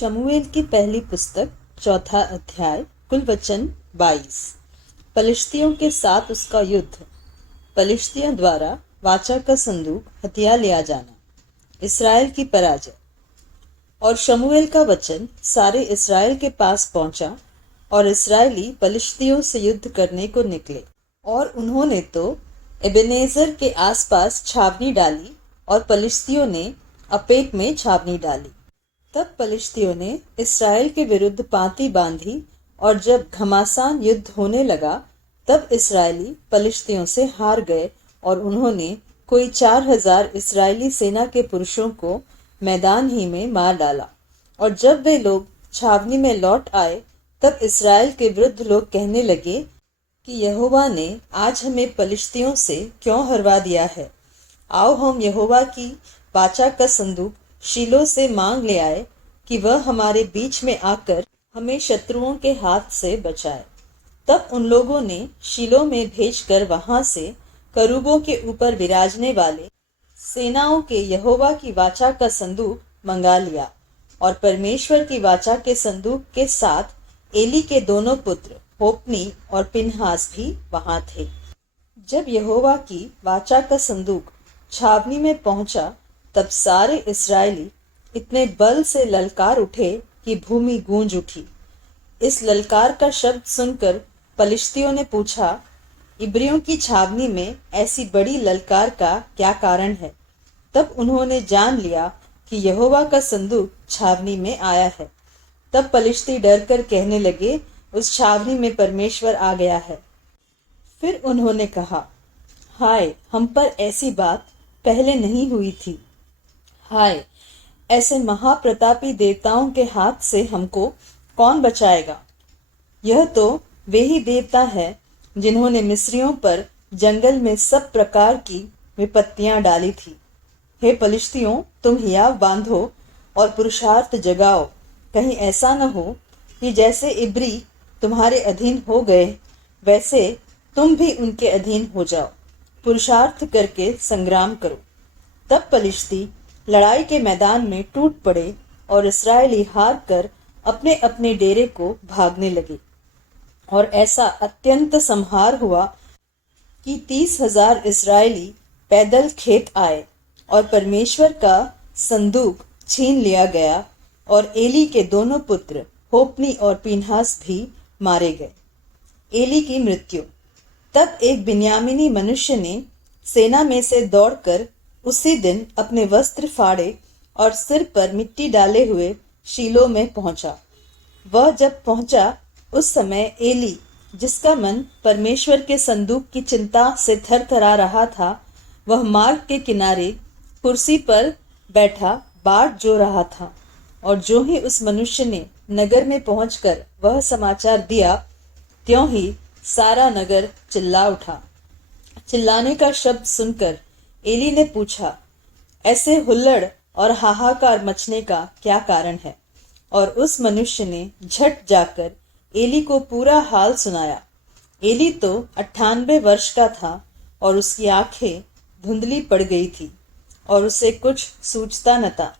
शमूएल की पहली पुस्तक चौथा अध्याय कुल वचन 22। पलिश्तियों के साथ उसका युद्ध। पलिश्तियों द्वारा वाचा का संदूक हथिया लिया जाना। इसराइल की पराजय। और शमूएल का वचन सारे इसराइल के पास पहुंचा और इसराइली पलिश्तियों से युद्ध करने को निकले। और उन्होंने तो एबेनेजर के आसपास छावनी डाली और पलिश्तियों ने अपेक में छावनी डाली। तब पलिश्तियों ने इसराइल के विरुद्ध पांति बांधी और जब घमासान युद्ध होने लगा तब इसराइली पलिश्तियों से हार गए और उन्होंने कोई 4000 इसराइली सेना के पुरुषों को मैदान ही में मार डाला। और जब वे लोग छावनी में लौट आए तब इसराइल के वृद्ध लोग कहने लगे कि यहोवा ने आज हमें पलिश्तियों से क्यों हरवा दिया है। आओ हम यहोवा की वाचा का संदूक शीलो से मांग ले आए कि वह हमारे बीच में आकर हमें शत्रुओं के हाथ से बचाए। तब उन लोगों ने शीलो में भेजकर वहां से करूबों के ऊपर विराजने वाले सेनाओं के यहोवा की वाचा का संदूक मंगा लिया। और परमेश्वर की वाचा के संदूक के साथ एली के दोनों पुत्र होप्नी और पिनहास भी वहां थे। जब यहोवा की वाचा का संदूक छावनी में पहुंचा तब सारे इसराइली इतने बल से ललकार उठे कि भूमि गूंज उठी। इस ललकार का शब्द सुनकर पलिश्तियों ने पूछा, इब्रियों की छावनी में ऐसी बड़ी ललकार का क्या कारण है। तब उन्होंने जान लिया कि यहोवा का संदूक छावनी में आया है। तब पलिश्ती डर कर कहने लगे, उस छावनी में परमेश्वर आ गया है। फिर उन्होंने कहा, हाय, हम पर ऐसी बात पहले नहीं हुई थी। हाय, ऐसे महाप्रतापी देवताओं के हाथ से हमको कौन बचाएगा। यह तो वे ही देवता है जिन्होंने मिस्रियों पर जंगल में सब प्रकार की विपत्तियां डाली थी। हे पलिश्तियों, तुम हियाव बांधो और पुरुषार्थ जगाओ। कहीं ऐसा न हो कि जैसे इब्री तुम्हारे अधीन हो गए वैसे तुम भी उनके अधीन हो जाओ। पुरुषार्थ करके संग्राम करो। तब पलिश्ती लड़ाई के मैदान में टूट पड़े और इसराइली हार कर अपने अपने डेरे को भागने लगे। और ऐसा अत्यंत संहार हुआ कि 30,000 इसराइली पैदल खेत आए और परमेश्वर का संदूक छीन लिया गया और एली के दोनों पुत्र होप्नी और पीनहास भी मारे गए। एली की मृत्यु। तब एक बिन्यामीनी मनुष्य ने सेना में से दौड़कर उसी दिन अपने वस्त्र फाड़े और सिर पर मिट्टी डाले हुए शीलो में पहुंचा। वह जब पहुंचा उस समय एली, जिसका मन परमेश्वर के संदूक की चिंता से थरथरा रहा था, वह मार्ग के किनारे कुर्सी पर बैठा बाट जो रहा था। और जो ही उस मनुष्य ने नगर में पहुंचकर वह समाचार दिया, त्यों ही सारा नगर चिल्ला उठा। चिल्लाने का शब्द सुनकर एली ने पूछा, ऐसे हुल्लड़ और हाहाकार मचने का क्या कारण है। और उस मनुष्य ने झट जाकर एली को पूरा हाल सुनाया। एली तो 98 वर्ष का था और उसकी आंखें धुंधली पड़ गई थी और उसे कुछ सूझता न था।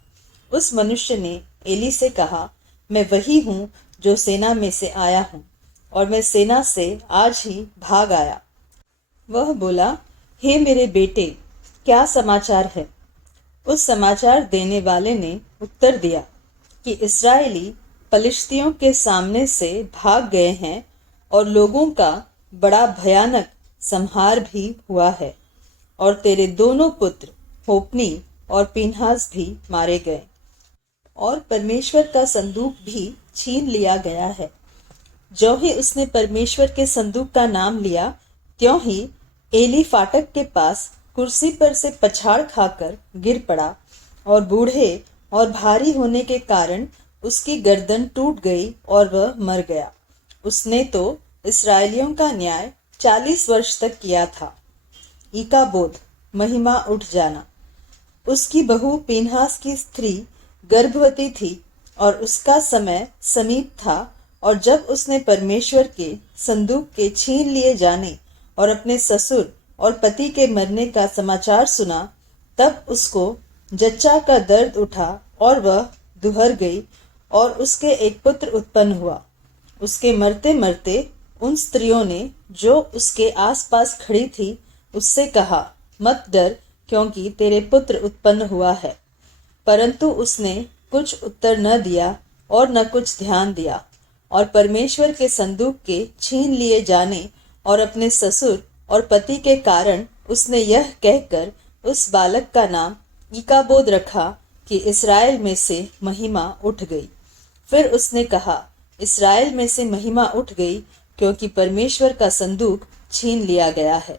उस मनुष्य ने एली से कहा, मैं वही हूँ जो सेना में से आया हूँ और मैं सेना से आज ही भाग आया। वह बोला, हे मेरे बेटे, क्या समाचार है। उस समाचार देने वाले ने उत्तर दिया कि इस्राएली पलिश्तियों के सामने से भाग गए हैं और लोगों का बड़ा भयानक संहार भी हुआ है और तेरे दोनों पुत्र होप्नी और पीनहास भी मारे गए और परमेश्वर का संदूक भी छीन लिया गया है। जो ही उसने परमेश्वर के संदूक का नाम लिया, त्यों ही एली फाटक के पास कुर्सी पर से पछाड़ खाकर गिर पड़ा और बूढ़े और भारी होने के कारण उसकी गर्दन टूट गई और वह मर गया। उसने तो इसराइलियों का न्याय 40 वर्ष तक किया था। ईकाबोद, महिमा उठ जाना। उसकी बहू पीनहास की स्त्री गर्भवती थी और उसका समय समीप था। और जब उसने परमेश्वर के संदूक के छीन लिए जाने और अपने ससुर और पति के मरने का समाचार सुना, तब उसको जच्चा का दर्द उठा और वह दुहर गई और उसके एक पुत्र उत्पन्न हुआ। उसके मरते मरते उन स्त्रियों ने जो उसके आसपास खड़ी थी उससे कहा, मत डर, क्योंकि तेरे पुत्र उत्पन्न हुआ है। परंतु उसने कुछ उत्तर न दिया और न कुछ ध्यान दिया, और परमेश्वर के संदूक के छीन लिए जाने और अपने ससुर और पति के कारण उसने यह कहकर उस बालक का नाम इकाबोद रखा कि इस्राएल में से महिमा उठ गई। फिर उसने कहा, इस्राएल में से महिमा उठ गई, क्योंकि परमेश्वर का संदूक छीन लिया गया है।